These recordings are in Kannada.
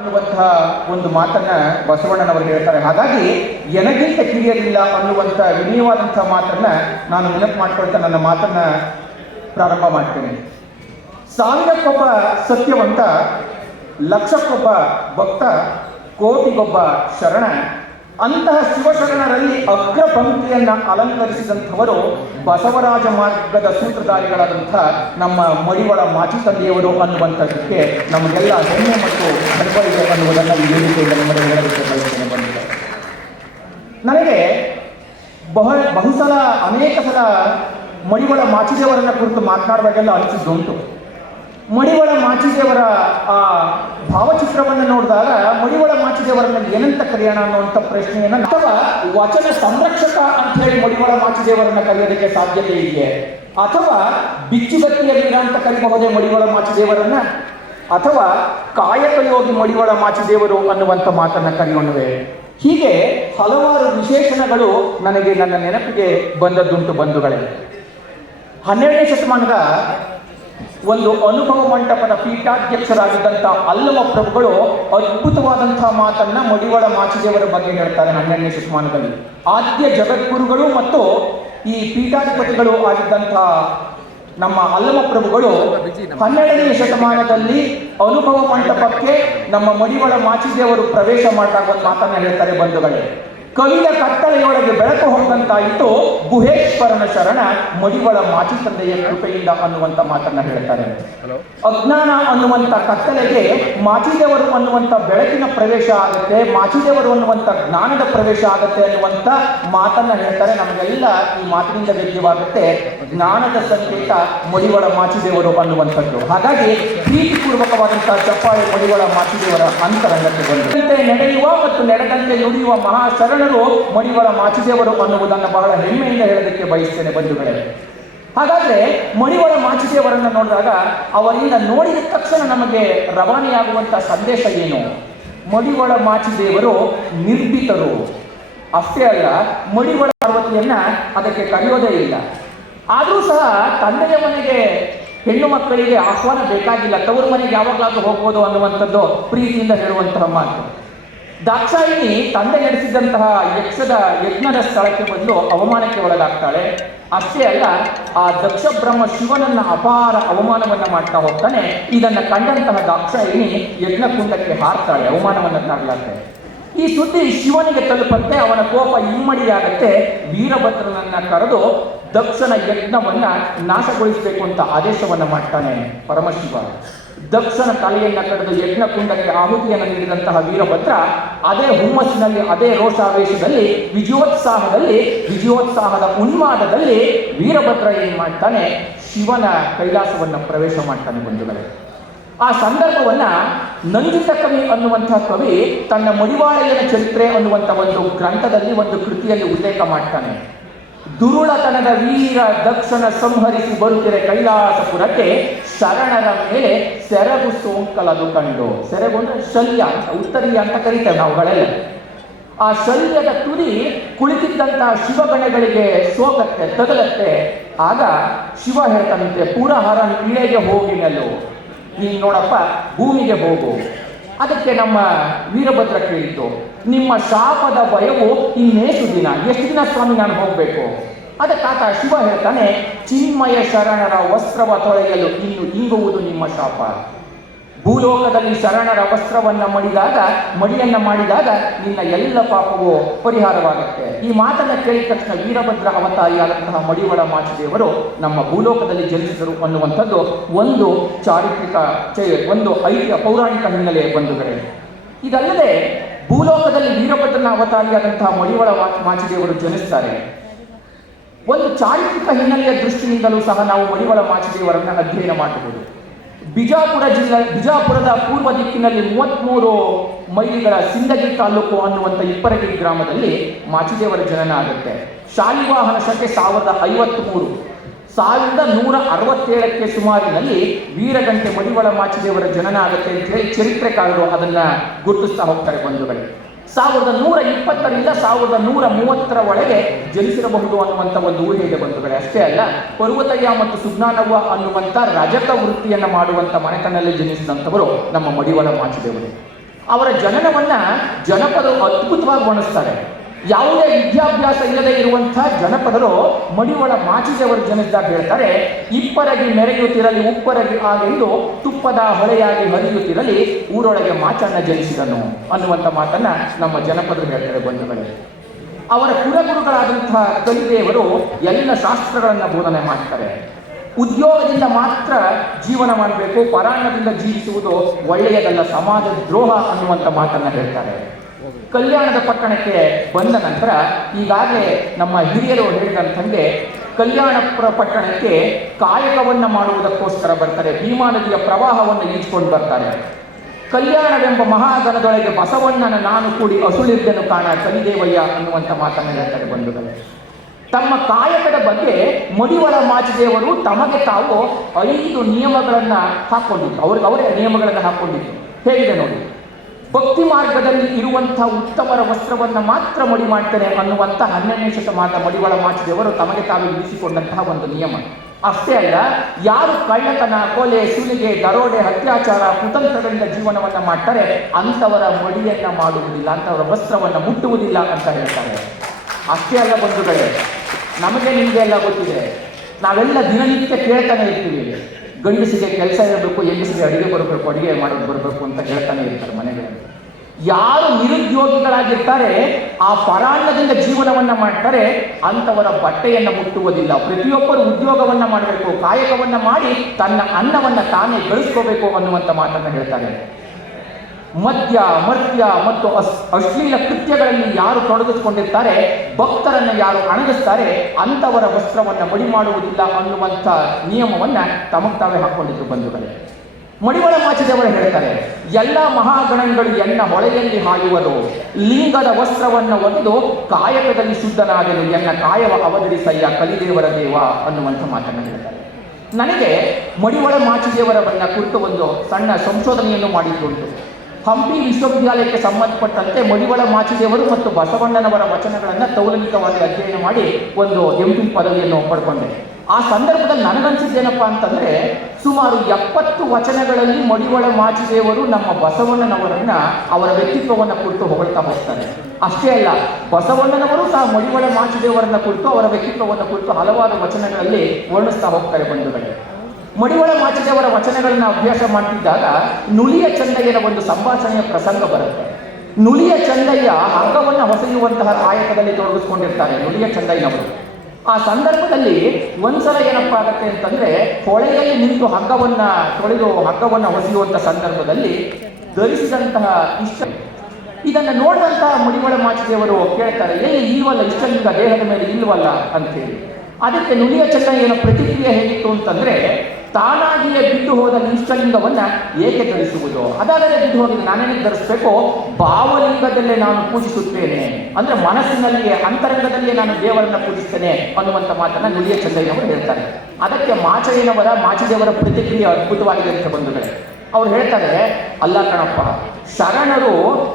ಅನ್ನುವಂತಹ ಒಂದು ಮಾತನ್ನ ಬಸವಣ್ಣನವರು ಹೇಳ್ತಾರೆ. ಹಾಗಾಗಿ ಎನಗಿಂತ ಕಿರಿಯರಿಲ್ಲ ಅನ್ನುವಂಥ ವಿನಯವಾದಂತಹ ಮಾತನ್ನ ನಾನು ನೆನಪು ಮಾಡ್ಕೊಳ್ತಾ ನನ್ನ ಮಾತನ್ನ ಪ್ರಾರಂಭ ಮಾಡ್ತೇನೆ. ಸಾವಿರಕ್ಕೊಬ್ಬ ಸತ್ಯವಂತ, ಲಕ್ಷಕ್ಕೊಬ್ಬ ಭಕ್ತ, ಕೋಟಿಗೊಬ್ಬ ಶರಣ ಅಂತಹ ಶಿವಶರಣರಲ್ಲಿ ಅಗ್ರ ಪಂಕ್ತಿಯನ್ನ ಅಲಂಕರಿಸಿದಂಥವರು ಬಸವರಾಜ ಮಾರ್ಗದ ಸೂತ್ರಧಾರಿಗಳಾದಂಥ ನಮ್ಮ ಮಡಿವಳ ಮಾಚಿ ತಂದೆಯವರು ಅನ್ನುವಂಥದ್ದಕ್ಕೆ ನಮಗೆಲ್ಲ ಹೆಮ್ಮೆ ಮತ್ತು ಗರ್ವ ಇದೆ ಅನ್ನುವುದನ್ನು ಈ ವೇದಿಕೆಯಿಂದ ನಿಮಗೆ ಬಂದಿದೆ ನನಗೆ ಬಹ, ಬಹುಸಲ, ಅನೇಕ ಸಲ ಮಡಿವಳ ಮಾಚಿದೇವರನ್ನ ಕುರಿತು ಮಾತನಾಡುವಾಗೆಲ್ಲ ಅನಿಸಿದ್ದುಂಟು. ಮಡಿವಳ ಮಾಚಿದೇವರ, ಆ, ಭಾವಚಿತ್ರವನ್ನು ನೋಡಿದಾಗ ಮಡಿವಳ ಮಾಚಿದೇವರನ್ನ ಏನಂತ ಕರೆಯೋಣ ಅನ್ನುವಂಥ ಪ್ರಶ್ನೆಯನ್ನು ಅಥವಾ ವಚನ ಸಂರಕ್ಷಕ ಅಂತ ಹೇಳಿ ಮಡಿವಳ ಮಾಚಿದೇವರನ್ನ ಕರೆಯೋದಕ್ಕೆ ಸಾಧ್ಯತೆ ಇದೆಯೇ? ಅಥವಾ ಬಿಚ್ಚುಗತ್ತಿಯ ವೀರ ಅಂತ ಕರಿಬಹುದೇ ಮಡಿವಳ ಮಾಚಿದೇವರನ್ನ? ಅಥವಾ ಕಾಯಕ ಯೋಗಿ ಮಡಿವಳ ಮಾಚಿದೇವರು ಅನ್ನುವಂಥ ಮಾತನ್ನ ಕರೆಯೋಣವೆ? ಹೀಗೆ ಹಲವಾರು ವಿಶೇಷಣಗಳು ನನಗೆ ನನ್ನ ನೆನಪಿಗೆ ಬಂದದ್ದುಂಟು ಬಂಧುಗಳೇ. ಹನ್ನೆರಡನೇ ಶತಮಾನದ ಒಂದು ಅನುಭವ ಮಂಟಪದ ಪೀಠಾಧ್ಯಕ್ಷರಾಗಿದ್ದಂಥ ಅಲ್ಲಮ ಪ್ರಭುಗಳು ಅದ್ಭುತವಾದಂತಹ ಮಾತನ್ನ ಮಡಿವಾಳ ಮಾಚಿದೇವರ ಬಗ್ಗೆ ಹೇಳ್ತಾರೆ ಹನ್ನೆರಡನೇ ಶತಮಾನದಲ್ಲಿ ಆದ್ಯ ಜಗದ್ಗುರುಗಳು ಮತ್ತು ಈ ಪೀಠಾಧಿಪತಿಗಳು ಆಗಿದ್ದಂತಹ ನಮ್ಮ ಅಲ್ಲಮ ಪ್ರಭುಗಳು ಹನ್ನೆರಡನೇ ಶತಮಾನದಲ್ಲಿ ಅನುಭವ ಮಂಟಪಕ್ಕೆ ನಮ್ಮ ಮಡಿವಾಳ ಮಾಚಿದೇವರು ಪ್ರವೇಶ ಮಾಡಿದಾಗ ಮಾತನ್ನ ಹೇಳ್ತಾರೆ ಬಂಧುಗಳೇ. ಕವಿಯ ಕತ್ತಲೆಯೊಳಗೆ ಬೆಳಕು ಹೊಂದಂತಾಯಿತು ಗುಹೇಶ್ವರನ ಶರಣ ಮಡಿವಳ ಮಾಚಿ ತಂದೆಯ ಕೃಪೆಯಿಂದ ಅನ್ನುವಂತ ಮಾತನ್ನ ಹೇಳ್ತಾರೆ. ಅಜ್ಞಾನ ಅನ್ನುವಂತ ಕತ್ತಲೆಗೆ ಮಾಚಿದೇವರು ಅನ್ನುವಂತ ಬೆಳಕಿನ ಪ್ರವೇಶ ಆಗುತ್ತೆ ಮಾಚಿದೇವರು ಅನ್ನುವಂತ ಜ್ಞಾನದ ಪ್ರವೇಶ ಆಗುತ್ತೆ ಅನ್ನುವಂತ ಮಾತನ್ನ ಹೇಳ್ತಾರೆ. ನಮಗೆಲ್ಲ ಈ ಮಾತಿನಿಂದ ವೇದ್ಯವಾಗುತ್ತೆ ಜ್ಞಾನದ ಸಂಕೇತ ಮಡಿವಳ ಮಾಚಿದೇವರು ಅನ್ನುವಂಥದ್ದು. ಹಾಗಾಗಿ ಪ್ರೀತಿಪೂರ್ವಕವಾದಂತಹ ಚಪ್ಪಾಳೆ ಮಡಿವಳ ಮಾಚಿದೇವರ ಅಂತರಂಗಕ್ಕೆ ಬಂದಂತೆ ನಡೆಯುವ ಮತ್ತು ನೆಡದಂತೆ ನುಡಿಯುವ ಮಹಾ ಶರಣರು ಮಣಿವರ ಮಾಚಿದೇವರು ಅನ್ನುವುದನ್ನು ಬಹಳ ಹೆಮ್ಮೆಯಿಂದ ಹೇಳೋದಕ್ಕೆ ಬಯಸ್ತೇನೆ ಬಂಧುಗಳೇ. ಹಾಗಾದ್ರೆ ಮಣಿವರ ಮಾಚಿದೇವರನ್ನ ನೋಡಿದಾಗ ಅವರಿಂದ ನೋಡಿದ ತಕ್ಷಣ ನಮಗೆ ರವಾನೆಯಾಗುವಂತಹ ಸಂದೇಶ ಏನು? ಮಡಿವಳ ಮಾಚಿದೇವರು ನಿರ್ಭೀತರು. ಅಷ್ಟೇ ಅಲ್ಲ ಮಡಿವಳ ಪಾರ್ವತಿಯನ್ನ ಅದಕ್ಕೆ ಕರೆಯೋದೇ ಇಲ್ಲ. ಆದರೂ ಸಹ ತಂದೆಯ ಮನೆಗೆ ಹೆಣ್ಣು ಮಕ್ಕಳಿಗೆ ಆಹ್ವಾನ ಬೇಕಾಗಿಲ್ಲ. ತವರು ಮನೆಗೆ ಯಾವಾಗಲಾದರೂ ಹೋಗ್ಬೋದು ಅನ್ನುವಂಥದ್ದು ಪ್ರೀತಿಯಿಂದ ಹೇಳುವಂತಹ ಮಾತು. ದಾಕ್ಷಾಯಿಣಿ ತಂದೆ ನಡೆಸಿದಂತಹ ಯಕ್ಷದ ಯಜ್ಞದ ಸ್ಥಳಕ್ಕೆ ಬಂದು ಅವಮಾನಕ್ಕೆ ಒಳಗಾಗ್ತಾಳೆ. ಅಷ್ಟೇ ಅಲ್ಲ, ಆ ದಕ್ಷ ಬ್ರಹ್ಮ ಶಿವನನ್ನ ಅಪಾರ ಅವಮಾನವನ್ನ ಮಾಡ್ತಾ ಹೋಗ್ತಾನೆ. ಇದನ್ನ ಕಂಡಂತಹ ದಾಕ್ಷಾಯಿಣಿ ಯಜ್ಞಕುಂಡಕ್ಕೆ ಹಾರ್ತಾಳೆ ಅವಮಾನವನ್ನ ತಾಗ್ಲಾಗ್ತಾಳೆ ಈ ಸುದ್ದಿ ಶಿವನಿಗೆ ತಲುಪಂತೆ ಅವನ ಕೋಪ ಇಮ್ಮಡಿಯಾಗತ್ತೆ. ವೀರಭದ್ರನನ್ನ ಕರೆದು ದಕ್ಷನ ಯಜ್ಞವನ್ನ ನಾಶಗೊಳಿಸಬೇಕು ಅಂತ ಆದೇಶವನ್ನ ಮಾಡ್ತಾನೆ ಪರಮಶಿವ. ದಕ್ಷನ ತಲೆಯನ್ನ ಕಡಿದು ಯಜ್ಞ ಕುಂಡಕ್ಕೆ ಆಹುತಿಯನ್ನು ನೀಡಿದಂತಹ ವೀರಭದ್ರ ಅದೇ ಹುಮ್ಮಸ್ಸಿನಲ್ಲಿ, ಅದೇ ರೋಷಾವೇಶದಲ್ಲಿ, ವಿಜಯೋತ್ಸಾಹದಲ್ಲಿ, ವಿಜಯೋತ್ಸಾಹದ ಉನ್ಮಾದದಲ್ಲಿ ವೀರಭದ್ರ ಏನ್ ಮಾಡ್ತಾನೆ? ಶಿವನ ಕೈಲಾಸವನ್ನ ಪ್ರವೇಶ ಮಾಡ್ತಾನೆ ಬಂಧುಗಳೇ. ಆ ಸಂದರ್ಭವನ್ನ ನಂದಿತ ಕವಿ ಅನ್ನುವಂತಹ ಕವಿ ತನ್ನ ಮಡಿವಾಳೆಯನ ಚರಿತ್ರೆ ಅನ್ನುವಂಥ ಒಂದು ಗ್ರಂಥದಲ್ಲಿ, ಒಂದು ಕೃತಿಯಲ್ಲಿ ಉಲ್ಲೇಖ ಮಾಡ್ತಾನೆ. ದುರುಳತನದ ವೀರ ದಕ್ಷನ ಸಂಹರಿಸಿ ಬರುತ್ತಿರೆ ಕೈಲಾಸಪುರಕ್ಕೆ ಶರಣರ ಮೇಲೆ ಸೆರಗು ಸೋಂಕಲದು ಕಂಡು. ಸೆರಗು ಅಂದ್ರೆ ಶಲ್ಯ ಉತ್ತರೀಯ ಅಂತ ಕರೀತೇವೆ ನಾವುಗಳೆಲ್ಲ ಆ ಶಲ್ಯದ ತುದಿ ಕುಳಿತಿದ್ದಂತಹ ಶಿವಗಣಗಳಿಗೆ ಸೋಗತ್ತೆ ತಗಲತ್ತೆ ಆಗ ಶಿವ ಹೇಳ್ತಾನಂತೆ ಪುರಹರ ಇಳೆಗೆ ಹೋಗಿನಲು ನೀನು ನೋಡಪ್ಪ, ಭೂಮಿಗೆ ಹೋಗು. ಅದಕ್ಕೆ ನಮ್ಮ ವೀರಭದ್ರ ಕೇಳಿತು ನಿಮ್ಮ ಶಾಪದ ಭಯವು ಇನ್ನೇಷ್ಟು ದಿನ. ಎಷ್ಟು ದಿನ ಸ್ವಾಮಿ ನಾನು ಹೋಗಬೇಕು? ಅದಕ್ಕಾತ ಶಿವ ಹೇಳ್ತಾನೆ, ಚಿನ್ಮಯ ಶರಣರ ವಸ್ತ್ರವ ತೊಳೆಯಲು ಇನ್ನು ಇಂಗುವುದು ನಿಮ್ಮ ಶಾಪ. ಭೂಲೋಕದಲ್ಲಿ ಶರಣರ ವಸ್ತ್ರವನ್ನು ಮಡಿದಾಗ, ಮಡಿಯನ್ನ ಮಾಡಿದಾಗ ನಿನ್ನ ಎಲ್ಲ ಪಾಪವೂ ಪರಿಹಾರವಾಗುತ್ತೆ. ಈ ಮಾತನ್ನು ಕೇಳಿದ ತಕ್ಷಣ ವೀರಭದ್ರ ಅವತಾರಿಯಾದಂತಹ ಮಡಿವಳ ಮಾಚಿದೇವರು ನಮ್ಮ ಭೂಲೋಕದಲ್ಲಿ ಜನಿಸಿದರು ಅನ್ನುವಂಥದ್ದು ಒಂದು ಚಾರಿತ್ರಿಕ ಒಂದು ಐತಿಹ ಪೌರಾಣಿಕ ಹಿನ್ನೆಲೆ ಬಂಧುಗಳೇ ಇದಲ್ಲದೆ ಭೂಲೋಕದಲ್ಲಿ ವೀರಭದ್ರನ ಅವತಾರಿಯಾದಂತಹ ಮಡಿವಳ ಮಾಚಿದೇವರು ಜನಿಸ್ತಾರೆ. ಒಂದು ಚಾರಿತ್ರಿಕ ಹಿನ್ನೆಲೆಯ ದೃಷ್ಟಿಯಿಂದಲೂ ಸಹ ನಾವು ಮಡಿವಳ ಮಾಚಿದೇವರನ್ನ ಅಧ್ಯಯನ ಮಾಡಬಹುದು ಬಿಜಾಪುರ ಜಿಲ್ಲೆ, ಬಿಜಾಪುರದ ಪೂರ್ವ ದಿಕ್ಕಿನಲ್ಲಿ ಮೂವತ್ತ್ಮೂರು ಮೈಲಿಗಳ ಸಿಂದಗಿ ತಾಲೂಕು ಅನ್ನುವಂಥ ಇಪ್ಪರಗಿರಿ ಗ್ರಾಮದಲ್ಲಿ ಮಾಚಿದೇವರ ಜನನ ಆಗುತ್ತೆ. ಶಾಲಿವಾಹನ ಸಂಖ್ಯೆ ಸಾವಿರದ ಐವತ್ತ್ಮೂರು ಸಾವಿರದ ನೂರ ಅರವತ್ತೇಳಕ್ಕೆ ಸುಮಾರಿನಲ್ಲಿ ವೀರಗಂಟೆ ಮಡಿವಳ ಮಾಚಿದೇವರ ಜನನ ಆಗುತ್ತೆ ಅಂತ ಹೇಳಿ ಚರಿತ್ರೆಕಾರರು ಅದನ್ನು ಗುರುತಿಸ್ತಾ ಹೋಗ್ತಾರೆ ಬಂಧುಗಳೇ. ಸಾವಿರದ ನೂರ ಇಪ್ಪತ್ತರಿಂದ ಸಾವಿರದ ನೂರ ಮೂವತ್ತರ ಒಳಗೆ ಜನಿಸಿರಬಹುದು ಅನ್ನುವಂಥ ಒಂದು ಊಹೆ ಬಂಧುಗಳೇ. ಅಷ್ಟೇ ಅಲ್ಲ, ಪರ್ವತಯ್ಯ ಮತ್ತು ಸುಜ್ಞಾನವ್ವ ಅನ್ನುವಂಥ ರಜಕ ವೃತ್ತಿಯನ್ನು ಮಾಡುವಂಥ ಮನೆತನಲ್ಲಿ ಜನಿಸಿದಂಥವರು ನಮ್ಮ ಮಡಿವಾಳ ಮಾಚಿದೇವರು. ಅವರ ಜನನವನ್ನ ಜನಪದ ಅದ್ಭುತವಾಗಿ ವರ್ಣಿಸ್ತಾರೆ. ಯಾವುದೇ ವಿದ್ಯಾಭ್ಯಾಸ ಇಲ್ಲದೆ ಇರುವಂತಹ ಜನಪದರು ಮಡಿವಳ ಮಾಚಿದವರು ಜನಿಸಿದಾಗ ಹೇಳ್ತಾರೆ, ಇಪ್ಪರಗಿ ಮೆರೆಯುತ್ತಿರಲಿ, ಉಪ್ಪರಗಿ ಆಗೆಂದು ತುಪ್ಪದ ಹೊಳೆಯಾಗಿ ಹರಿಯುತ್ತಿರಲಿ ಊರೊಳಗೆ ಮಾಚಣ್ಣ ಜನಿಸಿದನು ಅನ್ನುವಂಥ ಮಾತನ್ನ ನಮ್ಮ ಜನಪದರು ಹೇಳ್ತಾರೆ ಬಂಧುಗಳೇ. ಅವರ ಕುಲಗುರುಗಳಾದಂತಹ ಕಲಿದೇವರು ಎಲ್ಲ ಶಾಸ್ತ್ರಗಳನ್ನು ಬೋಧನೆ ಮಾಡ್ತಾರೆ. ಉದ್ಯೋಗದಿಂದ ಮಾತ್ರ ಜೀವನ ಮಾಡಬೇಕು ಪರಾಣದಿಂದ ಜೀವಿಸುವುದು ಒಳ್ಳೆಯದಲ್ಲ, ಸಮಾಜ ದ್ರೋಹ ಅನ್ನುವಂಥ ಮಾತನ್ನ ಹೇಳ್ತಾರೆ. ಕಲ್ಯಾಣದ ಪಟ್ಟಣಕ್ಕೆ ಬಂದ ನಂತರ ಈಗಾಗಲೇ ನಮ್ಮ ಹಿರಿಯರು ಹೇಳಿದಂತಂಗೆ ಕಲ್ಯಾಣಪುರ ಪಟ್ಟಣಕ್ಕೆ ಕಾಯಕವನ್ನು ಮಾಡುವುದಕ್ಕೋಸ್ಕರ ಬರ್ತಾರೆ, ಭೀಮಾ ನದಿಯ ಪ್ರವಾಹವನ್ನು ಈಜ್ಕೊಂಡು ಬರ್ತಾರೆ. ಕಲ್ಯಾಣವೆಂಬ ಮಹಾಗಣದೊಳಗೆ ಬಸವಣ್ಣನ ನಾನು ಕೂಡಿ ಅಸುಳಿದ್ದನು ಕಾಣ ಕಲಿದೇವಯ್ಯ ಅನ್ನುವಂಥ ಮಾತನ್ನು ಹೇಳ್ತಾರೆ ಬಂಧುಗಳೇ. ತಮ್ಮ ಕಾಯಕದ ಬಗ್ಗೆ ಮಡಿವಳ ಮಾಚಿದೇವರು ತಮಗೆ ತಾವು ಐದು ನಿಯಮಗಳನ್ನು ಹಾಕೊಂಡಿದ್ದು, ಅವ್ರಿಗೆ ಅವರೇ ನಿಯಮಗಳನ್ನು ಹಾಕೊಂಡಿದ್ದು. ಹೇಗಿದೆ ನೋಡಿ. ಭಕ್ತಿ ಮಾರ್ಗದಲ್ಲಿ ಇರುವಂತಹ ಉತ್ತಮರ ವಸ್ತ್ರವನ್ನ ಮಾತ್ರ ಮಡಿ ಮಾಡ್ತಾರೆ ಅನ್ನುವಂಥ ಹನ್ನೆರಡನೇ ಶತಮಾನದ ಮಡಿವಾಳ ಮಾಚಿದೇವರು ತಮಗೆ ತಾವು ವಿಧಿಸಿಕೊಂಡಂತಹ ಒಂದು ನಿಯಮ. ಅಷ್ಟೇ ಅಲ್ಲ, ಯಾರು ಕಳ್ಳತನ, ಕೊಲೆ, ಸುಲಿಗೆ, ದರೋಡೆ, ಅತ್ಯಾಚಾರ, ಕುತಂತ್ರಗಳಿಂದ ಜೀವನವನ್ನ ಮಾಡ್ತಾರೆ, ಅಂಥವರ ಮಡಿಯನ್ನ ಮಾಡುವುದಿಲ್ಲ, ಅಂಥವರ ವಸ್ತ್ರವನ್ನ ಮುಟ್ಟುವುದಿಲ್ಲ ಅಂತ ಹೇಳ್ತಾರೆ. ಅಷ್ಟೇ ಅಲ್ಲ ಬಂಧುಗಳೇ, ನಮಗೆ ನಿಮಗೆ ಎಲ್ಲ ಗೊತ್ತಿದೆ. ನಾವೆಲ್ಲ ದಿನನಿತ್ಯ ಕೇಳ್ತಾನೆ ಇರ್ತೀವಿ. ಗಂಡಸಿಗೆ ಕೆಲಸ ಇರಬೇಕು, ಹೆಂಗಸಿಗೆ ಅಡುಗೆ ಬರಬೇಕು, ಅಡುಗೆ ಮಾಡೋದು ಬರಬೇಕು ಅಂತ ಹೇಳ್ತಾನೆ ಇರ್ತಾರೆ ಮನೆಗಳಲ್ಲಿ ಯಾರು ನಿರುದ್ಯೋಗಿಗಳಾಗಿರ್ತಾರೆ, ಆ ಪರಾಣ್ಣದಿಂದ ಜೀವನವನ್ನ ಮಾಡ್ತಾರೆ, ಅಂಥವರ ಬಟ್ಟೆಯನ್ನು ಮುಟ್ಟುವುದಿಲ್ಲ. ಪ್ರತಿಯೊಬ್ಬರು ಉದ್ಯೋಗವನ್ನ ಮಾಡಬೇಕು, ಕಾಯಕವನ್ನ ಮಾಡಿ ತನ್ನ ಅನ್ನವನ್ನ ತಾನೇ ಗಳಿಸ್ಕೋಬೇಕು ಅನ್ನುವಂಥ ಮಾತನ್ನ ಹೇಳ್ತಾರೆ. ಮದ್ಯ, ಮರ್ತ್ಯ ಮತ್ತು ಅಸ್, ಅಶ್ಲೀಲ ಕೃತ್ಯಗಳಲ್ಲಿ ಯಾರು ತೊಡಗಿಸಿಕೊಂಡಿರ್ತಾರೆ, ಭಕ್ತರನ್ನು ಯಾರು ಅಣಗಿಸ್ತಾರೆ ಅಂಥವರ ವಸ್ತ್ರವನ್ನು ಮಡಿ ಮಾಡುವುದಿಲ್ಲ ಅನ್ನುವಂಥ ನಿಯಮವನ್ನು ತಮಗೆ ತಾವೇ ಹಾಕ್ಕೊಂಡಿದ್ರು ಬಂಧುಗಳೇ. ಮಡಿವಳ ಮಾಚಿದವರು ಹೇಳ್ತಾರೆ, ಎಲ್ಲ ಮಹಾಗಣಗಳು ಎನ್ನ ಹೊಳೆಯಲ್ಲಿ ಹಾಯುವರು, ಲಿಂಗದ ವಸ್ತ್ರವನ್ನು ಒಂದು ಕಾಯಕದಲ್ಲಿ ಶುದ್ಧನಾಗಲು, ಎನ್ನ ಕಾಯವ ಅವಧರಿಸಯ್ಯ ಕಲಿದೇವರ ದೇವ ಅನ್ನುವಂಥ ಮಾತನ್ನು ಹೇಳ್ತಾರೆ. ನನಗೆ ಮಡಿವಳ ಮಾಚಿದೇವರವನ್ನ ಕುರಿತು ಒಂದು ಸಣ್ಣ ಸಂಶೋಧನೆಯನ್ನು ಮಾಡಿದ್ದುಂಟು. ಹಂಪಿ ವಿಶ್ವವಿದ್ಯಾಲಯಕ್ಕೆ ಸಂಬಂಧಪಟ್ಟಂತೆ ಮಡಿವಳ ಮಾಚಿದೇವರು ಮತ್ತು ಬಸವಣ್ಣನವರ ವಚನಗಳನ್ನು ತೌಲನಿಕವಾಗಿ ಅಧ್ಯಯನ ಮಾಡಿ ಒಂದು ಎಂ ಪಿ ಪದವಿಯನ್ನು ಪಡ್ಕೊಂಡೆ. ಆ ಸಂದರ್ಭದಲ್ಲಿ ನನಗನ್ಸಿದ್ದೇನಪ್ಪ ಅಂತಂದ್ರೆ, ಸುಮಾರು ಎಪ್ಪತ್ತು ವಚನಗಳಲ್ಲಿ ಮಡಿವಳ ಮಾಚಿದೇವರು ನಮ್ಮ ಬಸವಣ್ಣನವರನ್ನ ಅವರ ವ್ಯಕ್ತಿತ್ವವನ್ನು ಕುರಿತು ಹೊಗಳ್ತಾ ಹೋಗ್ತಾರೆ. ಅಷ್ಟೇ ಅಲ್ಲ, ಬಸವಣ್ಣನವರು ಸಹ ಮಡಿವಳ ಮಾಚಿದೇವರನ್ನ ಕುರಿತು ಅವರ ವ್ಯಕ್ತಿತ್ವವನ್ನು ಕುರಿತು ಹಲವಾರು ವಚನಗಳಲ್ಲಿ ವರ್ಣಿಸ್ತಾ ಹೋಗ್ತಾರೆ ಬಂಧುಗಳೇ. ಮಡಿವಳ ಮಾಚಿದೇವರ ವಚನಗಳನ್ನು ಅಭ್ಯಾಸ ಮಾಡ್ತಿದ್ದಾಗ ನುಲಿಯ ಚಂದಯ್ಯನ ಒಂದು ಸಂಭಾಷಣೆಯ ಪ್ರಸಂಗ ಬರುತ್ತೆ. ನುಲಿಯ ಚಂದಯ್ಯ ಅಂಗವನ್ನು ಹೊಸೆಯುವಂತಹ ಕಾಯಕದಲ್ಲಿ ತೊಡಗಿಸ್ಕೊಂಡಿರ್ತಾರೆ ನುಲಿಯ ಚಂದಯ್ಯನವರು. ಆ ಸಂದರ್ಭದಲ್ಲಿ ಒಂದ್ಸಲ ಏನಪ್ಪ ಆಗತ್ತೆ ಅಂತಂದ್ರೆ ಹೊಳೆಯಲ್ಲಿ ನಿಂತು ಹಗ್ಗವನ್ನ ತೊಳೆದು ಹಗ್ಗವನ್ನ ಹೊಸೆಯುವಂತ ಸಂದರ್ಭದಲ್ಲಿ ಧರಿಸಿದಂತಹ ಇಷ್ಟ. ಇದನ್ನ ನೋಡಿದಂತಹ ಮುಡಿವಳ ಮಾಚಿದೇವರು ಕೇಳ್ತಾರೆ ಎಲ್ಲಿ ಇಲ್ವಲ್ಲ ಇಷ್ಟಲಿಂಗ ದೇಹದ ಮೇಲೆ ಇಲ್ವಲ್ಲ? ಅಂತೇಳಿ ಅದಕ್ಕೆ ನುಲಿಯ ಚಂದಯ್ಯನ ಪ್ರತಿಕ್ರಿಯೆ ಹೇಗಿತ್ತು ಅಂತಂದ್ರೆ ತಾನಾಗಿಯೇ ಬಿದ್ದು ಹೋದ ನಿಷ್ಠಲಿಂಗವನ್ನು ಏಕೆ ಧರಿಸುವುದು? ಅದಾದರೆ ಬಿದ್ದು ಹೋಗಿದೆ ನಾನೇನು ಧರಿಸಬೇಕು? ಭಾವಲಿಂಗದಲ್ಲೇ ನಾನು ಪೂಜಿಸುತ್ತೇನೆ. ಅಂದ್ರೆ ಮನಸ್ಸಿನಲ್ಲಿಯೇ, ಅಂತರಂಗದಲ್ಲಿಯೇ ನಾನು ದೇವರನ್ನ ಪೂಜಿಸ್ತೇನೆ ಅನ್ನುವಂಥ ಮಾತನ್ನ ನುಡಿಯ ಚಂದ್ರಯ್ಯನವರು ಹೇಳ್ತಾರೆ. ಅದಕ್ಕೆ ಮಾಚಯ್ಯನವರ, ಮಾಚಿದೇವರ ಪ್ರತಿಕ್ರಿಯೆ ಅದ್ಭುತವಾಗಿದೆ ಅಂತ ಬಂಧುಗಳೇ. ಅವ್ರು ಹೇಳ್ತಾರೆ, ಅಲ್ಲ ಕಣಪ್ಪ, ಶರಣರು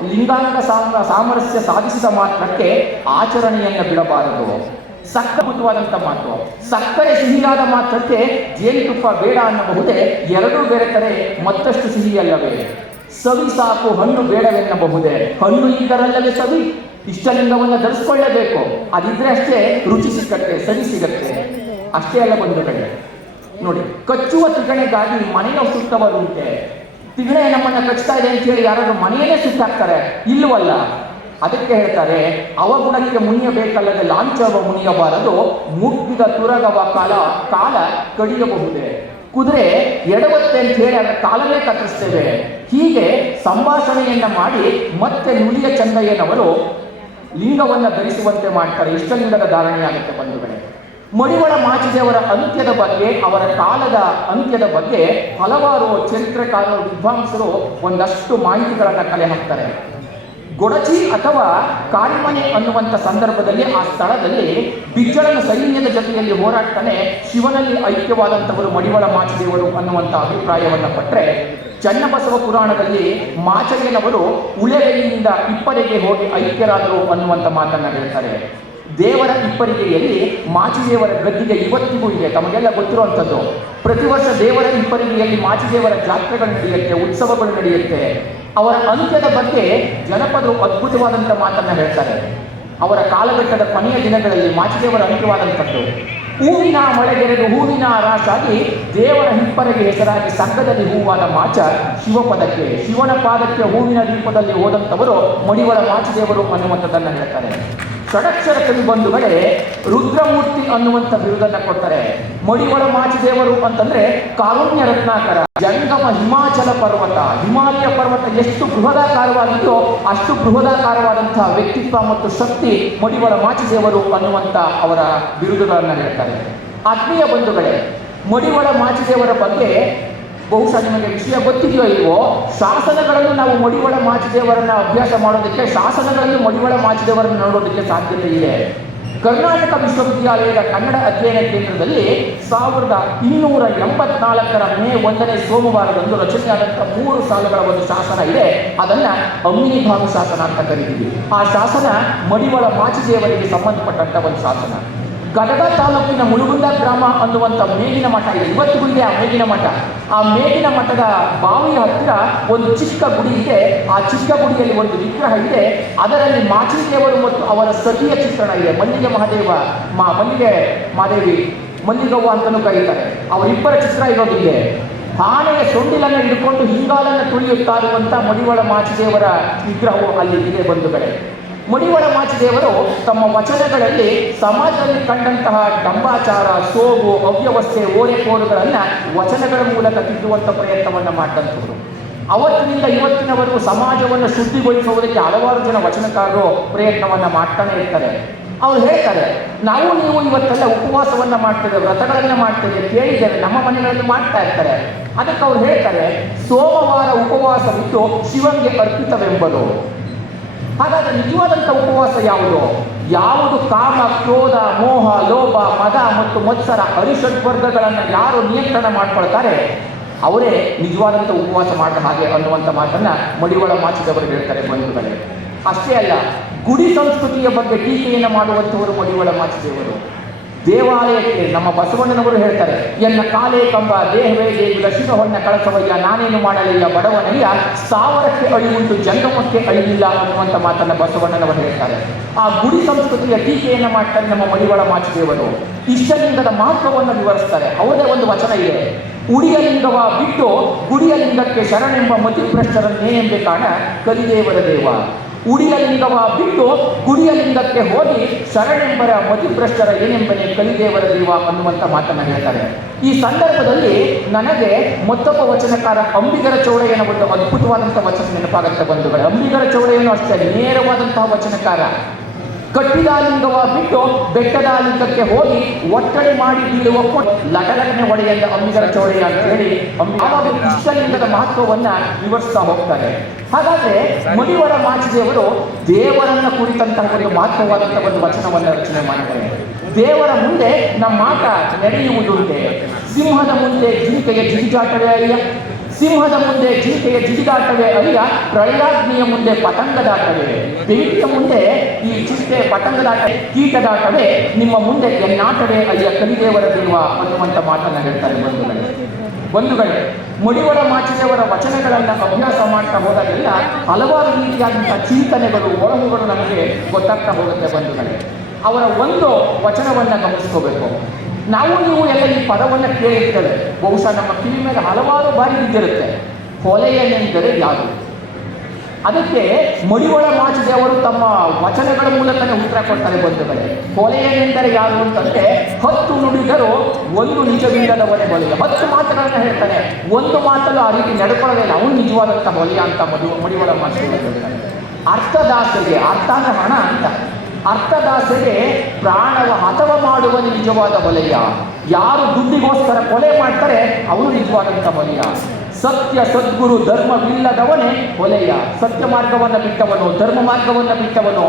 ಲಿಂಗಾಂಗ ಸಾಮ, ಸಾಮರಸ್ಯ ಸಾಧಿಸಿದ ಮಾತ್ರಕ್ಕೆ ಆಚರಣೆಯನ್ನು ಬಿಡಬಾರದು. ಸಕ್ಕಭೂತವಾದಂಥ ಮಾತು. ಸಕ್ಕರೆ ಸಿಹಿಯಾದ ಮಾತ್ರಕ್ಕೆ ಜೇನುತುಪ್ಪ ಬೇಡ ಅನ್ನಬಹುದೇ? ಎರಡೂ ಬೆರೆತರೆ ಮತ್ತಷ್ಟು ಸಿಹಿಯಲ್ಲವೇ? ಸವಿ ಸಾಕು ಹಣ್ಣು ಬೇಡವೆನ್ನಬಹುದೇ? ಹಣ್ಣು ಇದ್ದರಲ್ಲವೇ ಸವಿ? ಇಷ್ಟಲಿಂಗವನ್ನು ಧರಿಸ್ಕೊಳ್ಳೇಬೇಕು. ಅದಿದ್ರೆ ಅಷ್ಟೇ ರುಚಿ ಸಿಕ್ಕತ್ತೆ, ಸರಿ ಸಿಗತ್ತೆ. ಅಷ್ಟೇ ಅಲ್ಲ ಕಡೆ ನೋಡಿ, ಕಚ್ಚುವ ತಿಗಣೆಗಾಗಿ ಮನೆಯ ಸುತ್ತವರುಂಟೆ. ತಿಗಣೆ ನಮ್ಮನ್ನ ಕಚ್ತಾ ಇದೆ ಅಂತ ಹೇಳಿ ಯಾರಾದ್ರೂ ಮನೆಯನ್ನೇ ಸುತ್ತಾಕ್ತಾರೆ? ಇಲ್ವಲ್ಲ ಅದಕ್ಕೆ ಹೇಳ್ತಾರೆ ಅವಗುಣಕ್ಕೆ ಮುನಿಯಬೇಕಲ್ಲದೆ ಲಾಂಛವ ಮುನಿಯಬಾರದು. ಮುಗ್ಗಿದ ತುರಗವ ಕಾಲ ಕಾಲ ಕಡಿಯಬಹುದೇ. ಕುದುರೆ ಎಡವತ್ತೆ ಅಂತ ಹೇಳಿ ಅದರ ಕಾಲವೇ ಕತ್ತರಿಸ್ತೇವೆ. ಹೀಗೆ ಸಂಭಾಷಣೆಯನ್ನ ಮಾಡಿ ಮತ್ತೆ ನುಲಿಯ ಚಂದಯ್ಯನವರು ಲಿಂಗವನ್ನ ಧರಿಸುವಂತೆ ಮಾಡ್ತಾರೆ. ಇಷ್ಟಲಿಂಗದ ಧಾರಣೆಯಾಗುತ್ತೆ ಬಂಧುಗಳೇ. ಮಡಿವಳ ಮಾಚಿದೇವರ ಅಂತ್ಯದ ಬಗ್ಗೆ, ಅವರ ಕಾಲದ ಅಂತ್ಯದ ಬಗ್ಗೆ ಹಲವಾರು ಚರಿತ್ರೆಕಾರರು, ವಿದ್ವಾಂಸರು ಒಂದಷ್ಟು ಮಾಹಿತಿಗಳನ್ನು ಕಲೆ ಹಾಕ್ತಾರೆ. ಗೊಡಚಿ ಅಥವಾ ಕಾರಿಮನೆ ಅನ್ನುವಂಥ ಸಂದರ್ಭದಲ್ಲಿ ಆ ಸ್ಥಳದಲ್ಲಿ ಬಿಜ್ಜಳನ ಸೈನ್ಯದ ಜೊತೆಯಲ್ಲಿ ಹೋರಾಡ್ತಾನೆ ಶಿವನಲ್ಲಿ ಐಕ್ಯವಾದಂಥವರು ಮಡಿವಳ ಮಾಚದೇವರು ಅನ್ನುವಂಥ ಅಭಿಪ್ರಾಯವನ್ನು ಪಟ್ಟರೆ ಚನ್ನಬಸವ ಪುರಾಣದಲ್ಲಿ ಮಾಚಯ್ಯನವರು ಉಳೆಗೈಯಿಂದ ಇಪ್ಪರೆಗೆ ಹೋಗಿ ಐಕ್ಯರಾದರು ಅನ್ನುವಂಥ ಮಾತನ್ನ ಹೇಳ್ತಾರೆ. ದೇವರ ಇಪ್ಪರಿಗೆಯಲ್ಲಿ ಮಾಚಿದೇವರ ಗದ್ದಿಗೆ ಇವತ್ತಿಗೂ ಇದೆ. ತಮಗೆಲ್ಲ ಗೊತ್ತಿರುವಂಥದ್ದು. ಪ್ರತಿ ವರ್ಷ ದೇವರ ಇಪ್ಪರಿಗೆಯಲ್ಲಿ ಮಾಚಿದೇವರ ಜಾತ್ರೆಗಳು ನಡೆಯುತ್ತೆ, ಉತ್ಸವಗಳು ನಡೆಯುತ್ತೆ. ಅವರ ಅಂತ್ಯದ ಬಗ್ಗೆ ಜನಪದರು ಅದ್ಭುತವಾದಂಥ ಮಾತನ್ನು ಹೇಳ್ತಾರೆ. ಅವರ ಕಾಲಘಟ್ಟದ ಕೊನೆಯ ದಿನಗಳಲ್ಲಿ ಮಾಚಿದೇವರ ಅಂತ್ಯವಾದಂಥದ್ದು. ಹೂವಿನ ಮಳೆಗೆರೆದು ಹೂವಿನ ರಾಸಾಗಿ ದೇವರ ಹಿಪ್ಪರಿಗೆ ಹೆಸರಾಗಿ ಸಂಘದಲ್ಲಿ ಹೂವಾದ ಮಾಚ ಶಿವಪದಕ್ಕೆ, ಶಿವನ ಪಾದಕ್ಕೆ ಹೂವಿನ ದೀಪದಲ್ಲಿ ಹೋದಂಥವರು ಮಡಿವಳ ಮಾಚಿದೇವರು ಅನ್ನುವಂಥದ್ದನ್ನು ಹೇಳ್ತಾರೆ. ಷಡಕ್ಷರ ಕವಿ ಬಂಧುಗಳೇ ರುದ್ರಮೂರ್ತಿ ಅನ್ನುವಂಥ ಬಿರುದನ್ನ ಕೊಡ್ತಾರೆ. ಮಡಿವಳ ಮಾಚಿದೇವರು ಅಂತಂದ್ರೆ ಕಾರುಣ್ಯ ರತ್ನಾಕರ. ಜಂಗಮ ಹಿಮಾಚಲ ಪರ್ವತ. ಹಿಮಾಲಯ ಪರ್ವತ ಎಷ್ಟು ಬೃಹದಾಕಾರವಾಗಿದೆಯೋ ಅಷ್ಟು ಬೃಹದಾಕಾರವಾದಂತಹ ವ್ಯಕ್ತಿತ್ವ ಮತ್ತು ಶಕ್ತಿ ಮಡಿವಳ ಮಾಚಿದೇವರು ಅನ್ನುವಂಥ ಅವರ ಬಿರುದುಗಳನ್ನು ಹೇಳ್ತಾರೆ. ಆತ್ಮೀಯ ಬಂಧುಗಳೇ ಮಡಿವಳ ಮಾಚಿದೇವರ ಬಗ್ಗೆ ಬಹುಶಃ ನಿಮಗೆ ವಿಷಯ ಗೊತ್ತಿದೆಯೋ ಇಲ್ವೋ, ಶಾಸನಗಳನ್ನು ನಾವು ಮಡಿವಳ ಮಾಚಿದೇವರನ್ನ ಅಭ್ಯಾಸ ಮಾಡೋದಕ್ಕೆ, ಶಾಸನಗಳಲ್ಲಿ ಮಡಿವಳ ಮಾಚಿದೇವರನ್ನು ನೋಡೋದಕ್ಕೆ ಸಾಧ್ಯತೆ ಇದೆ. ಕರ್ನಾಟಕ ವಿಶ್ವವಿದ್ಯಾಲಯದ ಕನ್ನಡ ಅಧ್ಯಯನ ಕೇಂದ್ರದಲ್ಲಿ ಸಾವಿರದ ಇನ್ನೂರ ಎಂಬತ್ನಾಲ್ಕರ ಮೇ ಒಂದನೇ ಸೋಮವಾರದಂದು ರಚನೆಯಾದಂತಹ ಮೂರು ಸಾಲುಗಳ ಒಂದು ಶಾಸನ ಇದೆ. ಅದನ್ನ ಅಮ್ಮಿನಿಭಾವಿ ಶಾಸನ ಅಂತ ಕರಿತೀವಿ. ಆ ಶಾಸನ ಮಡಿವಳ ಮಾಚಿದೇವರಿಗೆ ಸಂಬಂಧಪಟ್ಟಂತ ಒಂದು ಶಾಸನ. ಗದಗ ತಾಲೂಕಿನ ಮುಳುಗುಂದ ಗ್ರಾಮ ಅನ್ನುವಂಥ ಮೇಲಿನ ಮಠ ಇದೆ. ಇವತ್ತಿಗೂ ಇದೆ ಆ ಮೇಲಿನ ಮಠ. ಆ ಮೇಲಿನ ಮಠದ ಬಾವಿಯ ಹತ್ತಿರ ಒಂದು ಚಿಕ್ಕ ಗುಡಿ ಇದೆ. ಆ ಚಿಕ್ಕ ಗುಡಿಯಲ್ಲಿ ಒಂದು ವಿಗ್ರಹ ಇದೆ. ಅದರಲ್ಲಿ ಮಾಚಿದೇವರು ಮತ್ತು ಅವರ ಸತಿಯ ಚಿತ್ರಣ ಇದೆ. ಮಲ್ಲಿಗೆ ಮಹಾದೇವ, ಮಾ, ಮಲ್ಲಿಗೆ ಮಾದೇವಿ ಮಲ್ಲಿಗವ್ವ ಅಂತಲೂ ಕರೀತಾರೆ. ಅವರಿಬ್ಬರ ಚಿತ್ರ ಇರೋದಿದೆ ಆನೆಯ ಸೊಂಡಿಲನ್ನು ಹಿಡ್ಕೊಂಡು ಹಿಂಗಾಲನ್ನು ತುಳಿಯುತ್ತಾ ಇರುವಂಥ ಮಡಿವಾಳ ಮಾಚಿದೇವರ ವಿಗ್ರಹವು ಅಲ್ಲಿ ಇದೆ ಬಂಧುಗಳೇ. ಮಡಿವಾಳ ಮಾಚಿದೇವರು ತಮ್ಮ ವಚನಗಳಲ್ಲಿ ಸಮಾಜದಲ್ಲಿ ಕಂಡಂತಹ ಡಂಬಾಚಾರ, ಸೋಗು, ಅವ್ಯವಸ್ಥೆ ಓರೆಕೋರುಗಳನ್ನು ವಚನಗಳ ಮೂಲಕ ತಿದ್ದುವಂಥ ಪ್ರಯತ್ನವನ್ನು ಮಾಡಿದಂಥವ್ರು ಅವತ್ತಿನಿಂದ ಇವತ್ತಿನವರೆಗೂ ಸಮಾಜವನ್ನು ಶುದ್ಧಿಗೊಳಿಸುವುದಕ್ಕೆ ಹಲವಾರು ಜನ ವಚನಕಾರರು ಪ್ರಯತ್ನವನ್ನು ಮಾಡ್ತಾನೆ ಇರ್ತಾರೆ. ಅವ್ರು ಹೇಳ್ತಾರೆ, ನಾವು ನೀವು ಇವತ್ತೆಲ್ಲ ಉಪವಾಸವನ್ನ ಮಾಡ್ತೇವೆ, ವ್ರತಗಳನ್ನ ಮಾಡ್ತೇವೆ, ಕೇಳಿದ್ದೇವೆ, ನಮ್ಮ ಮನೆಗಳಲ್ಲಿ ಮಾಡ್ತಾ ಇರ್ತಾರೆ. ಅದಕ್ಕೆ ಅವ್ರು ಹೇಳ್ತಾರೆ, ಸೋಮವಾರ ಉಪವಾಸವಿದ್ದು ಶಿವನಿಗೆ ಅರ್ಪಿತವೆಂಬುದು. ಹಾಗಾದ್ರೆ ನಿಜವಾದಂಥ ಉಪವಾಸ ಯಾವುದು? ಯಾವುದು ಕಾಮ, ಕ್ರೋಧ, ಮೋಹ, ಲೋಭ, ಮದ ಮತ್ತು ಮತ್ಸರ ಅರಿಷಡ್ ವರ್ಗಗಳನ್ನು ಯಾರು ನಿಯಂತ್ರಣ ಮಾಡ್ಕೊಳ್ತಾರೆ? ಅವರೇ ನಿಜವಾದಂಥ ಉಪವಾಸ ಮಾಡಿದ ಹಾಗೆ ಅನ್ನುವಂಥ ಮಾತನ್ನ ಮಡಿವಳ ಮಾಚಿದವರು ಹೇಳ್ತಾರೆ ಬಂಧುಗಳೇ. ಅಷ್ಟೇ ಅಲ್ಲ, ಗುಡಿ ಸಂಸ್ಕೃತಿಯ ಬಗ್ಗೆ ಟೀಕೆಯನ್ನು ಮಾಡುವಂಥವರು ಮಡಿವಳ ಮಾಚಿದೇವರು. ದೇವಾಲಯಕ್ಕೆ ನಮ್ಮ ಬಸವಣ್ಣನವರು ಹೇಳ್ತಾರೆ, ಎನ್ನ ಕಾಲೇ ಕಂಬ, ದೇಹವೇ ದೇವಿ ಕಳಸವಯ್ಯ, ನಾನೇನು ಮಾಡಲಿಲ್ಲ, ಬಡವನಯ್ಯ, ಸಾವಿರಕ್ಕೆ ಅಳಿವುಂಟು, ಜಂಗಮಕ್ಕೆ ಅಳಿವಿಲ್ಲ ಅನ್ನುವಂಥ ಮಾತನ್ನು ಬಸವಣ್ಣನವರು ಹೇಳ್ತಾರೆ. ಆ ಗುಡಿ ಸಂಸ್ಕೃತಿಯ ಟೀಕೆಯನ್ನು ಮಾಡ್ತಾರೆ ನಮ್ಮ ಮಡಿವಾಳ ಮಾಚದೇವರು. ಇಷ್ಟಲಿಂಗದ ಮಹತ್ವವನ್ನು ವಿವರಿಸ್ತಾರೆ. ಅವರದೇ ಒಂದು ವಚನ ಇದೆ. ಉಡಿಯ ಲಿಂಗವ ಬಿಟ್ಟು ಗುಡಿಯ ಲಿಂಗಕ್ಕೆ ಶರಣೆಂಬ ಎಂಬೆ ಕಾಣ ಕಲಿದೇವರ ದೇವ. ಉಡಿಯ ಲಿಂಗವ ಬಿಟ್ಟು ಗುಡಿಯಲಿಂಗಕ್ಕೆ ಹೋಗಿ ಶರಣೆಂಬರ ಮತಿಭ್ರಷ್ಟರ ಏನೆಂಬನೆ ಕಲಿದೇವರ ದೇವ ಅನ್ನುವಂಥ ಮಾತನ್ನು ಹೇಳ್ತಾರೆ. ಈ ಸಂದರ್ಭದಲ್ಲಿ ನನಗೆ ಮತ್ತೊಬ್ಬ ವಚನಕಾರ ಅಂಬಿಗರ ಚೌಡಯ್ಯನ ಒಂದು ಅದ್ಭುತವಾದಂಥ ವಚನ ನೆನಪಾಗುತ್ತೆ ಬಂಧುಗಳು. ಅಂಬಿಗರ ಚೌಡಯ್ಯನು ಅಷ್ಟೇ ನೇರವಾದಂತಹ ವಚನಕಾರ. ಕಟ್ಟಿದ ಲಿಂಗವ ಬಿಟ್ಟು ಬೆಟ್ಟದ ಲಿಂಗಕ್ಕೆ ಹೋಗಿ ಒಟ್ಟಡೆ ಮಾಡಿ ಬೀಳುವ ಲಟಲಟನೆ ಹೊಡೆಯಂತ ಅಂಬಿಗರ ಚೌಡಯ್ಯ ಅಂತ ಹೇಳಿ ಆವಾಗ ಇಷ್ಟಲಿಂಗದ ಮಹತ್ವವನ್ನ ವಿವರಿಸ್ತಾ ಹೋಗ್ತಾರೆ. ಹಾಗಾದ್ರೆ ಮುನಿವರ ಮಾಚಿದೇವರು ದೇವರನ್ನ ಕುರಿತಂತಹ ಒಂದು ಮಹತ್ವವಾದಂತಹ ಒಂದು ವಚನವನ್ನು ರಚನೆ ಮಾಡಿದ್ದಾರೆ. ದೇವರ ಮುಂದೆ ನಮ್ಮ ಮಾಟ ನಡೆಯುವುದುಂಟೆ ಸಿಂಹದ ಮುಂದೆ ಜಿಂಕೆಯ ಜಿಜಾಟವೇ ಅಯ್ಯ ಸಿಂಹದ ಮುಂದೆ ಜಿಂಕೆಯ ಜಿಗಿದಾಟವೇ ಅಲ್ಲ ಪ್ರಳಯಾಗ್ನಿಯ ಮುಂದೆ ಪತಂಗದಾಟವೇ? ಬೆಂಕಿಯ ಮುಂದೆ ಈ ಚಿಂತೆ ಪತಂಗದಾಟ ಕೀಟದಾಟವೇ? ನಿಮ್ಮ ಮುಂದೆ ಎನ್ನಾಟವೇ ಅಯ್ಯ ಕಲಿದೇವರ ದೇವ ಅನ್ನುವಂಥ ಮಾತನ್ನ ಹೇಳ್ತಾರೆ ಬಂಧುಗಳೇ. ಬಂಧುಗಳೇ, ಮುಡಿವರ ಮಾಚಿದೇವರ ವಚನಗಳನ್ನು ಅಭ್ಯಾಸ ಮಾಡ್ತಾ ಹೋದಾಗೆಲ್ಲ ಹಲವಾರು ರೀತಿಯಾದಂಥ ಚಿಂತನೆಗಳು ಒಳಗುಗಳು ನಮಗೆ ಗೊತ್ತಾಗ್ತಾ ಹೋಗುತ್ತೆ ಬಂಧುಗಳೇ. ಅವರ ಒಂದು ವಚನವನ್ನು ಗಮನಿಸ್ಕೋಬೇಕು. ನಾವು ನೀವು ಎಲ್ಲ ಈ ಪದವನ್ನು ಕೇಳಿರ್ತೇವೆ. ಬಹುಶಃ ನಮ್ಮ ಕಿವಿ ಮೇಲೆ ಹಲವಾರು ಬಾರಿ ಬಿದ್ದಿರುತ್ತೆ. ಕೊಲೆಯನೆಂದರೆ ಯಾರು? ಅದಕ್ಕೆ ಮಡಿವಳ ಮಾಚಿದೇವರು ತಮ್ಮ ವಚನಗಳ ಮೂಲಕನೇ ಉತ್ತರ ಕೊಡ್ತಾರೆ ಬಂಧುಗಳೇ. ಕೊಲೆಯನೆಂದರೆ ಯಾರು ಅಂತಂದ್ರೆ ಹತ್ತು ನುಡಿದರು ಒಂದು ನಿಜವಿಲ್ಲದವನೇ ಬಲಿಯ ಹತ್ತು ಮಾತುಗಳನ್ನು ಹೇಳ್ತಾನೆ. ಒಂದು ಮಾತಲ್ಲೂ ಆ ರೀತಿ ನಡ್ಕೊಳ್ಳೋದೇ ಇಲ್ಲ. ಅವನು ನಿಜವಾದಂಥ ಹೊಲಿಯ ಅಂತ ಮಡಿ ಮಡಿವಳ ಮಾಚಿದೇವರು ಹೇಳ್ತಾರೆ ಅರ್ಥದಾಸರಿಗೆ ಅರ್ಥ ಅಂದ್ರೆ ಹಣ ಅಂತ. ಅರ್ಥದಾಸರಿಗೆ ಪ್ರಾಣವ ಹತವ ಮಾಡುವ ನಿಜವಾದ ವಲಯ ಯಾರು ದುಡ್ಡಿಗೋಸ್ಕರ ಕೊಲೆ ಮಾಡ್ತಾರೆ, ಅವನು ನಿಜವಾದಂಥ ವಲಯ ಸತ್ಯ ಸದ್ಗುರು ಧರ್ಮವಿಲ್ಲದವನೇ ಕೊಲೆಯ ಸತ್ಯ ಮಾರ್ಗವನ್ನು ಬಿಟ್ಟವನು, ಧರ್ಮ ಮಾರ್ಗವನ್ನು ಬಿಟ್ಟವನು,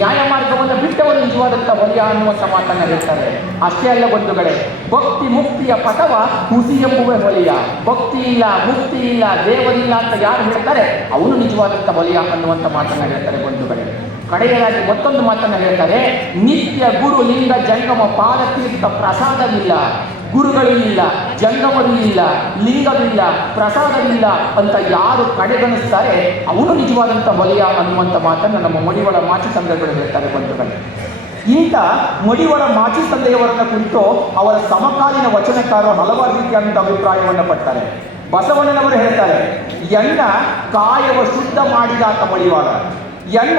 ನ್ಯಾಯ ಮಾರ್ಗವನ್ನು ಬಿಟ್ಟವನು ನಿಜವಾದಂಥ ವಲಯ ಅನ್ನುವಂಥ ಮಾತನ್ನ ಹೇಳ್ತಾರೆ. ಅಷ್ಟೇ ಅಲ್ಲ ಬಂಧುಗಳೇ, ಭಕ್ತಿ ಮುಕ್ತಿಯ ಪಥವ ಹುಸಿ ಎಂಬುವೆ ಹೊಲಿಯ ಭಕ್ತಿ ಇಲ್ಲ, ಮುಕ್ತಿ ಇಲ್ಲ, ದೇವರಿಲ್ಲ ಅಂತ ಯಾರು ಹೇಳ್ತಾರೆ, ಅವನು ನಿಜವಾದಂಥ ಹೊಲಿಯ ಅನ್ನುವಂಥ ಮಾತನ್ನ ಹೇಳ್ತಾರೆ ಬಂಧುಗಳೇ. ಕಡೆಯದಾಗಿ ಮತ್ತೊಂದು ಮಾತನ್ನು ಹೇಳ್ತಾರೆ, ನಿತ್ಯ ಗುರು ಲಿಂಗ ಜಂಗಮ ಪಾದತೀರ್ಥ ಪ್ರಸಾದವಿಲ್ಲ ಗುರುಗಳು ಇಲ್ಲ ಜಂಗಮರು ಇಲ್ಲ, ಲಿಂಗವಿಲ್ಲ, ಪ್ರಸಾದವಿಲ್ಲ ಅಂತ ಯಾರು ಕಡೆಗಣಿಸ್ತಾರೆ, ಅವನು ನಿಜವಾದಂಥ ಹೊಲೆಯ ಅನ್ನುವಂಥ ಮಾತನ್ನು ನಮ್ಮ ಮಡಿವಾಳ ಮಾಚಿ ತಂದೆಗಳು ಹೇಳ್ತಾರೆ ಬಂಧುಗಳೇ. ಇಂಥ ಮಡಿವಾಳ ಮಾಚಿ ತಂದೆಯವರನ್ನ ಕುರಿತು ಅವರ ಸಮಕಾಲೀನ ವಚನಕಾರರು ಹಲವಾರು ರೀತಿಯಾದಂಥ ಅಭಿಪ್ರಾಯವನ್ನು ಪಡ್ತಾರೆ. ಬಸವಣ್ಣನವರು ಹೇಳ್ತಾರೆ, ಎಣ್ಣ ಕಾಯವ ಶುದ್ಧ ಮಾಡಿದಾತ ಮಡಿವಾಳ. ಎಣ್ಣ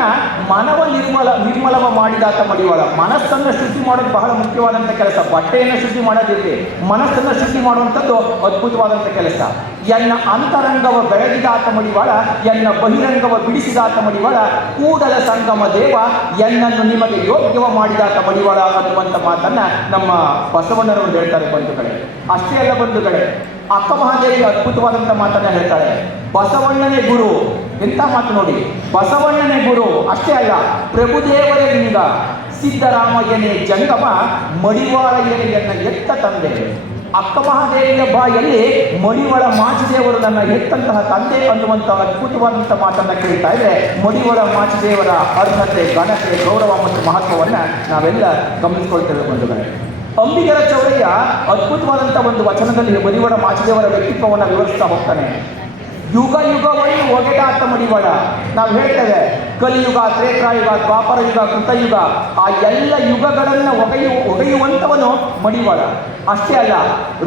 ಮನವ ನಿರ್ಮಲ, ನಿರ್ಮಲವ ಮಾಡಿದಾತ ಮಡಿವಾಳ. ಮನಸ್ಸನ್ನು ಶುದ್ಧಿ ಮಾಡೋದು ಬಹಳ ಮುಖ್ಯವಾದಂಥ ಕೆಲಸ. ಬಟ್ಟೆಯನ್ನು ಶುದ್ಧಿ ಮಾಡೋದಿರಲಿ ಮನಸ್ಸನ್ನು ಶುದ್ಧಿ ಮಾಡುವಂಥದ್ದು ಅದ್ಭುತವಾದಂಥ ಕೆಲಸ. ಎನ್ನ ಅಂತರಂಗವ ಬೆಳಗಿದಾತ ಮಡಿವಾಳ, ಎನ್ನ ಬಹಿರಂಗವ ಬಿಡಿಸಿದಾತ ಮಡಿವಾಳ, ಕೂಡಲ ಸಂಗಮ ದೇವ, ಎನ್ನನ್ನು ನಿಮಗೆ ಯೋಗ್ಯವ ಮಾಡಿದಾತ ಮಡಿವಾಳ ಅನ್ನುವಂಥ ಮಾತನ್ನ ನಮ್ಮ ಬಸವಣ್ಣನವರು ಹೇಳ್ತಾರೆ ಬಂಧುಗಳೇ. ಅಷ್ಟೇ ಅಲ್ಲ ಬಂಧುಗಳೇ ಅಕ್ಕ ಮಹಾದೇವಿ ಅದ್ಭುತವಾದಂಥ ಮಾತನ್ನ ಹೇಳ್ತಾಳೆ. ಬಸವಣ್ಣನೇ ಗುರು. ಎಂತ ಮಾತು ನೋಡಿ. ಬಸವಣ್ಣನೇ ಗುರು. ಅಷ್ಟೇ ಅಲ್ಲ ಪ್ರಭುದೇವರೇ ಲಿಂಗ ಸಿದ್ದರಾಮಯ್ಯನೇ ಜಂಗಮ ಮಡಿವಾಳಯ್ಯನ ಎತ್ತ ತಂದೆ. ಅಕ್ಕ ಮಹಾದೇವಿಯ ಬಾಯಲ್ಲಿ ಮಡಿವಳ ಮಾಚಿದೇವರು ನನ್ನ ಹೆತ್ತಂತಹ ತಂದೆ ಅನ್ನುವಂಥ ಅದ್ಭುತವಾದಂಥ ಮಾತನ್ನ ಕೇಳ್ತಾ ಇದ್ರೆ, ಮಡಿವಳ ಮಾಚಿದೇವರ ಅರ್ಹತೆ, ಘನತೆ, ಗೌರವ ಮತ್ತು ಮಹತ್ವವನ್ನ ನಾವೆಲ್ಲ ಗಮನಿಸ್ಕೊಳ್ತೇವೆ ಬಂಧುಗಳೇ. ಅಂಬಿಗರ ಚೌಡಯ್ಯ ಅದ್ಭುತವಾದಂಥ ಒಂದು ವಚನದಲ್ಲಿ ಬರಿವರ ಮಾಚಿದೇವರ ವ್ಯಕ್ತಿತ್ವವನ್ನು ವಿವರಿಸ್ತಾ ಹೋಗ್ತಾನೆ. ಯುಗ ಯುಗವನ್ನು ಒಗೆದಾಟ ಮಡಿವಾಡ ನಾವು ಹೇಳ್ತೇವೆ, ಕಲಿಯುಗ, ತ್ರೇತಾಯುಗ ದ್ವಾಪರ ಯುಗ ಕೃತಯುಗ, ಆ ಎಲ್ಲ ಯುಗಗಳನ್ನು ಒಗೆಯು, ಒಗೆಯುವಂಥವನು ಮಡಿವಾಡ ಅಷ್ಟೇ ಅಲ್ಲ,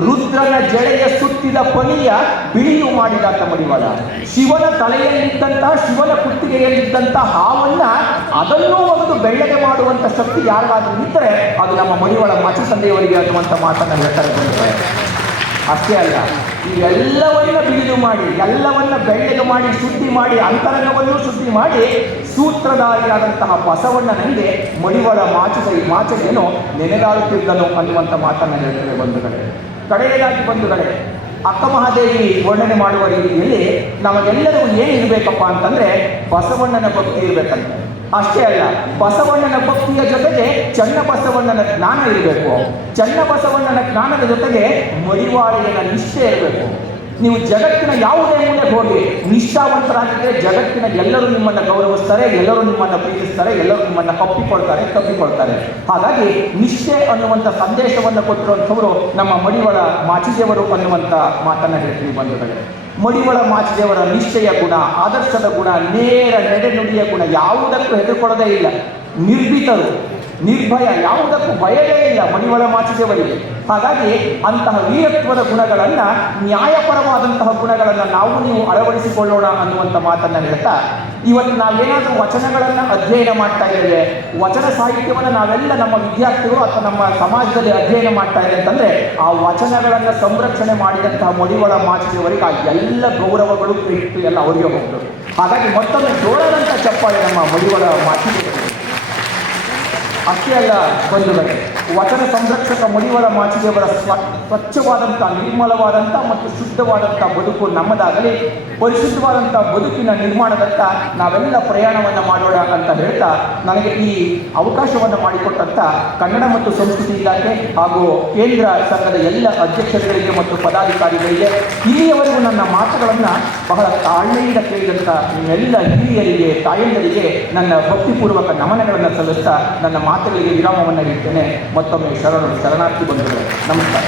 ರುದ್ರನ ಜಡೆಯ ಸುತ್ತಿದ ಪನಿಯ ಬಿಳಿಯು ಮಾಡಿದಾತ ಮಡಿವಾಳ ಶಿವನ ತಲೆಯಲ್ಲಿದ್ದಂತಹ, ಶಿವನ ಕುತ್ತಿಗೆಯಲ್ಲಿದ್ದಂಥ ಹಾವನ್ನ ಅದನ್ನೂ ಒಂದು ಬೆಳ್ಳಗೆ ಮಾಡುವಂಥ ಶಕ್ತಿ ಯಾರಿಗಾದ್ರೂ ಇದ್ದರೆ ಅದು ನಮ್ಮ ಮಡಿವಾಳ ಮಚ ತಂದೆಯವರಿಗೆ ಅನ್ನುವಂಥ ಮಾತನ್ನು ಹೇಳ್ತಾರೆ. ಅಷ್ಟೇ ಅಲ್ಲ ಎಲ್ಲವನ್ನ ಬಿಡಿದು ಮಾಡಿ, ಎಲ್ಲವನ್ನ ಬೆಳ್ಳಗೆ ಮಾಡಿ, ಶುದ್ಧಿ ಮಾಡಿ, ಅಂತರಂಗವನ್ನು ಶುದ್ಧಿ ಮಾಡಿ ಸೂತ್ರಧಾರಿಯಾದಂತಹ ಬಸವಣ್ಣನಿಗೆ ಮಡಿವಾಳ ಈ ಮಾಚಗೆಯನ್ನು ನೆನೆದಾಡುತ್ತಿದ್ದನು ಅನ್ನುವಂಥ ಮಾತನ್ನು ಹೇಳ್ತೇವೆ ಬಂಧುಗಳೇ. ಕಡೆಯದಾಗಿ ಬಂಧುಗಳೇ, ಅಕ್ಕ ಮಹಾದೇವಿ ವರ್ಣನೆ ಮಾಡುವ ರೀತಿಯಲ್ಲಿ ನಮಗೆಲ್ಲರಿಗೂ ಏನು ಇರಬೇಕಪ್ಪ ಅಂತಂದ್ರೆ ಬಸವಣ್ಣನ ಭಕ್ತಿ ಇರಬೇಕಂತೆ. ಅಷ್ಟೇ ಅಲ್ಲ, ಬಸವಣ್ಣನ ಭಕ್ತಿಯ ಜೊತೆಗೆ ಚನ್ನ ಬಸವಣ್ಣನ ಜ್ಞಾನ ಇರಬೇಕು. ಚನ್ನ ಬಸವಣ್ಣನ ಜ್ಞಾನದ ಜೊತೆಗೆ ಮಡಿವಾಳೆಯನ ನಿಷ್ಠೆ ಇರಬೇಕು. ನೀವು ಜಗತ್ತಿನ ಯಾವುದೇ ಮುಂದೆ ಹೋಗಿ ನಿಷ್ಠಾವಂತರಾಗಿದ್ದರೆ ಜಗತ್ತಿನ ಎಲ್ಲರೂ ನಿಮ್ಮನ್ನು ಗೌರವಿಸ್ತಾರೆ, ಎಲ್ಲರೂ ನಿಮ್ಮನ್ನು ಪ್ರೀತಿಸ್ತಾರೆ, ಎಲ್ಲರೂ ನಿಮ್ಮನ್ನು ಕಪ್ಪಿಕೊಳ್ತಾರೆ ತಪ್ಪಿಕೊಳ್ತಾರೆ. ಹಾಗಾಗಿ ನಿಷ್ಠೆ ಅನ್ನುವಂಥ ಸಂದೇಶವನ್ನು ಕೊಟ್ಟಿರುವಂಥವರು ನಮ್ಮ ಮಡಿವಳ ಮಾಚಿದೇವರು ಅನ್ನುವಂಥ ಮಾತನ್ನು ಹೇಳ್ತೀವಿ ಬಂಧುಗಳೇ. ಮಡಿವಳ ಮಾಚಿದೇವರ ನಿಷ್ಠೆಯ ಗುಣ ಆದರ್ಶದ ಗುಣ ನೇರ ನಡೆನುಡಿಯ ಗುಣ ಯಾವುದಕ್ಕೂ ಹೆದರ್ಕೊಳ್ಳೋದೇ ಇಲ್ಲ. ನಿರ್ಭೀತರು. ನಿರ್ಭಯ, ಯಾವುದಕ್ಕೂ ಭಯವೇ ಇಲ್ಲ ಮಣಿವಳ ಮಾಚಿದೇವರಿಗೆ. ಹಾಗಾಗಿ ಅಂತಹ ವೀರತ್ವದ ಗುಣಗಳನ್ನು, ನ್ಯಾಯಪರವಾದಂತಹ ಗುಣಗಳನ್ನು ನಾವು ನೀವು ಅಳವಡಿಸಿಕೊಳ್ಳೋಣ ಅನ್ನುವಂಥ ಮಾತನ್ನು ಹೇಳ್ತಾ, ಇವತ್ತು ನಾವೇನಾದರೂ ವಚನಗಳನ್ನು ಅಧ್ಯಯನ ಮಾಡ್ತಾ ಇದ್ದೇವೆ. ವಚನ ಸಾಹಿತ್ಯವನ್ನು ನಾವೆಲ್ಲ ನಮ್ಮ ವಿದ್ಯಾರ್ಥಿಗಳು ಅಥವಾ ನಮ್ಮ ಸಮಾಜದಲ್ಲಿ ಅಧ್ಯಯನ ಮಾಡ್ತಾ ಇದೆ ಅಂತಂದ್ರೆ, ಆ ವಚನಗಳನ್ನು ಸಂರಕ್ಷಣೆ ಮಾಡಿದಂತಹ ಮಡಿವಳ ಮಾಚಿದೇವರಿಗೆ ಆ ಎಲ್ಲ ಗೌರವಗಳು ಕ್ರೆಡಿಟ್ ಎಲ್ಲ ಅವರಿಗೆ ಹೋಗ್ತದೆ ಹಾಗಾಗಿ ಮತ್ತೊಮ್ಮೆ ಜೋರಾದಂಥ ಚಪ್ಪಾಳೆ ನಮ್ಮ ಮಡಿವಳ ಮಾಚಿದೇವರಿಗೆ. ಅಷ್ಟೇ ಅಲ್ಲ ಬಂಧುಗಳೇ ವಚನ ಸಂರಕ್ಷಕ ಮುಡಿವಳ ಮಾಚಿದೇವರ ಸ್ವ ಸ್ವಚ್ಛವಾದಂಥ ನಿರ್ಮಲವಾದಂಥ ಮತ್ತು ಶುದ್ಧವಾದಂಥ ಬದುಕು ನಮ್ಮದಾಗಲಿ, ಪರಿಶುದ್ಧವಾದಂಥ ಬದುಕಿನ ನಿರ್ಮಾಣದತ್ತ ನಾವೆಲ್ಲ ಪ್ರಯಾಣವನ್ನು ಮಾಡೋಣ ಅಂತ ಹೇಳ್ತಾ ನನಗೆ ಈ ಅವಕಾಶವನ್ನು ಮಾಡಿಕೊಟ್ಟಂಥ ಕನ್ನಡ ಮತ್ತು ಸಂಸ್ಕೃತಿ ಇಲಾಖೆ ಹಾಗೂ ಕೇಂದ್ರ ಸಂಘದ ಎಲ್ಲ ಅಧ್ಯಕ್ಷರುಗಳಿಗೆ ಮತ್ತು ಪದಾಧಿಕಾರಿಗಳಿಗೆ ಇಲ್ಲಿಯವರೆಗೂ ನನ್ನ ಮಾತುಗಳನ್ನು ಬಹಳ ತಾಳ್ಮೆಯಿಂದ ಕೇಳಿದಂಥ ಎಲ್ಲ ಹಿರಿಯರಿಗೆ, ತಾಯಂದರಿಗೆ ನನ್ನ ಭಕ್ತಿಪೂರ್ವಕ ನಮನಗಳನ್ನು ಸಲ್ಲಿಸ್ತಾ ನನ್ನ ಮಾತುಗಳಿಗೆ ವಿರಾಮವನ್ನು ನೀಡ್ತೇನೆ. ಮತ್ತೊಮ್ಮೆ ಶರಣರು ಶರಣಾರ್ಥಿ ಬಂಧುಗಳು, ನಮಸ್ಕಾರ.